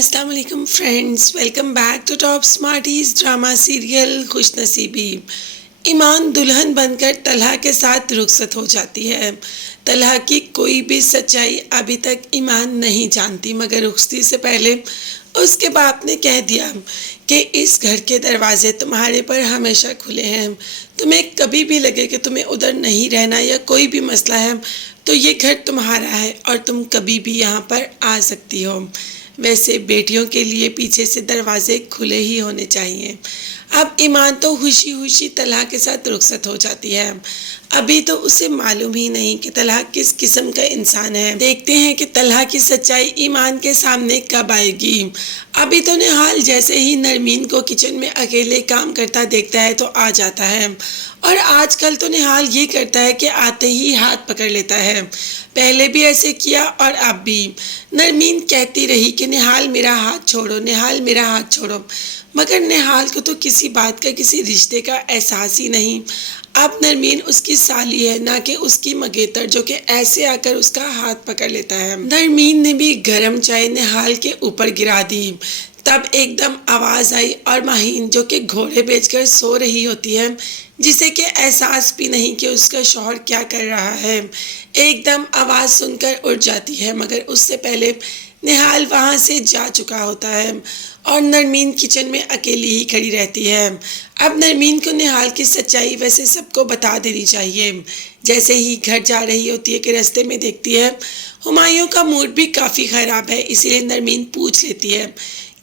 अस्सलाम वालेकुम friends, welcome back to top smarties drama serial Khush Naseebi. ईमान दुल्हन बनकर तलहा के साथ रुखसत हो जाती है। तलहा की कोई भी सच्चाई अभी तक ईमान नहीं जानती, मगर रुखसती से पहले उसके बाप ने कह दिया कि इस घर के दरवाजे तुम्हारे पर हमेशा खुले हैं। तुम्हें कभी भी लगे कि तुम्हें उधर नहीं रहना या कोई भी मसला है तो ये घर तुम्हारा है और तुम कभी भी यहाँ पर आ सकती हो। वैसे बेटियों के लिए पीछे से दरवाजे खुले ही होने चाहिए। अब ईमान तो खुशी खुशी तलहा के साथ रुखसत हो जाती है। अभी तो उसे मालूम ही नहीं कि तलहा किस किस्म का इंसान है। देखते हैं कि तलहा की सच्चाई ईमान के सामने कब आएगी। अभी तो निहाल जैसे ही नरमीन को किचन में अकेले काम करता देखता है तो आ जाता है, और आजकल तो निहाल ये करता है कि आते ही हाथ पकड़ लेता है। पहले भी ऐसे किया और अब भी। नरमीन कहती रही कि निहाल मेरा हाथ छोड़ो, निहाल मेरा हाथ छोड़ो, मगर निहाल को तो किसी बात का, किसी रिश्ते का एहसास ही नहीं। अब नरमीन उसकी साली है, ना कि उसकी मंगेतर, जो कि ऐसे आकर उसका हाथ पकड़ लेता है। नरमीन ने भी गरम चाय निहाल के ऊपर गिरा दी। तब एकदम आवाज़ आई और माहीन, जो कि घोड़े बेचकर सो रही होती है, जिसे कि एहसास भी नहीं कि उसका शौहर क्या कर रहा है, एकदम आवाज़ सुनकर उठ जाती है। मगर उससे पहले निहाल वहाँ से जा चुका होता है और नरमीन किचन में अकेली ही खड़ी रहती है। अब नरमीन को निहाल की सच्चाई वैसे सबको बता देनी चाहिए। जैसे ही घर जा रही होती है कि रास्ते में देखती है हुमायूं का मूड भी काफ़ी ख़राब है, इसीलिए नरमीन पूछ लेती है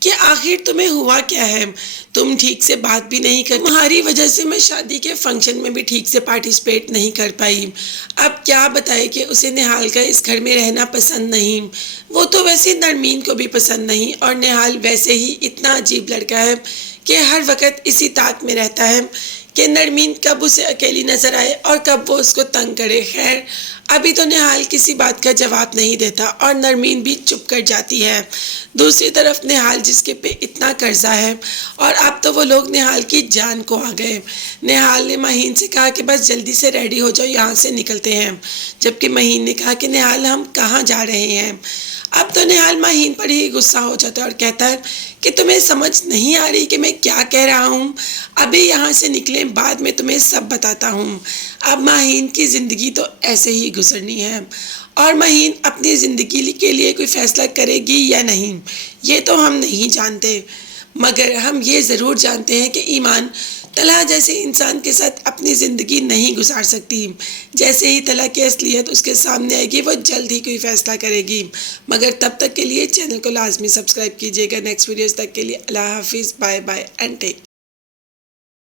कि आखिर तुम्हें हुआ क्या है, तुम ठीक से बात भी नहीं कर, तुम्हारी वजह से मैं शादी के फंक्शन में भी ठीक से पार्टिसिपेट नहीं कर पाई। अब क्या बताए कि उसे निहाल का इस घर में रहना पसंद नहीं। वो तो वैसे नरमीन को भी पसंद नहीं, और निहाल वैसे ही इतना अजीब लड़का है कि हर वक्त इसी ताक में रहता है कि नरमीन कब उसे अकेली नजर आए और कब वो उसको तंग करे। खैर, अभी तो निहाल किसी बात का जवाब नहीं देता और नरमीन भी चुप कर जाती है। दूसरी तरफ निहाल, जिसके पे इतना कर्जा है, और अब तो वो लोग निहाल की जान को आ गए। निहाल ने महीन से कहा कि बस जल्दी से रेडी हो जाओ, यहाँ से निकलते हैं, जबकि महीन ने कहा कि निहाल हम कहाँ जा रहे हैं। अब तो निहाल महीन पर ही गुस्सा हो जाता है और कहता है कि तुम्हें समझ नहीं आ रही कि मैं क्या कह रहा हूँ। अभी यहाँ से निकले, बाद में तुम्हें सब बताता हूँ। अब महीन की ज़िंदगी तो ऐसे ही गुजरनी है, और महीन अपनी ज़िंदगी के लिए कोई फ़ैसला करेगी या नहीं ये तो हम नहीं जानते, मगर हम ये ज़रूर जानते हैं कि ईमान तलहा जैसे इंसान के साथ अपनी ज़िंदगी नहीं गुजार सकती। जैसे ही तलहा की असलियत उसके सामने आएगी वो जल्द ही कोई फ़ैसला करेगी। मगर तब तक के लिए चैनल को लाजमी सब्सक्राइब कीजिएगा। नेक्स्ट वीडियोज़ तक के लिए अल्लाह हाफिज़, बाय बाय एंड टेक।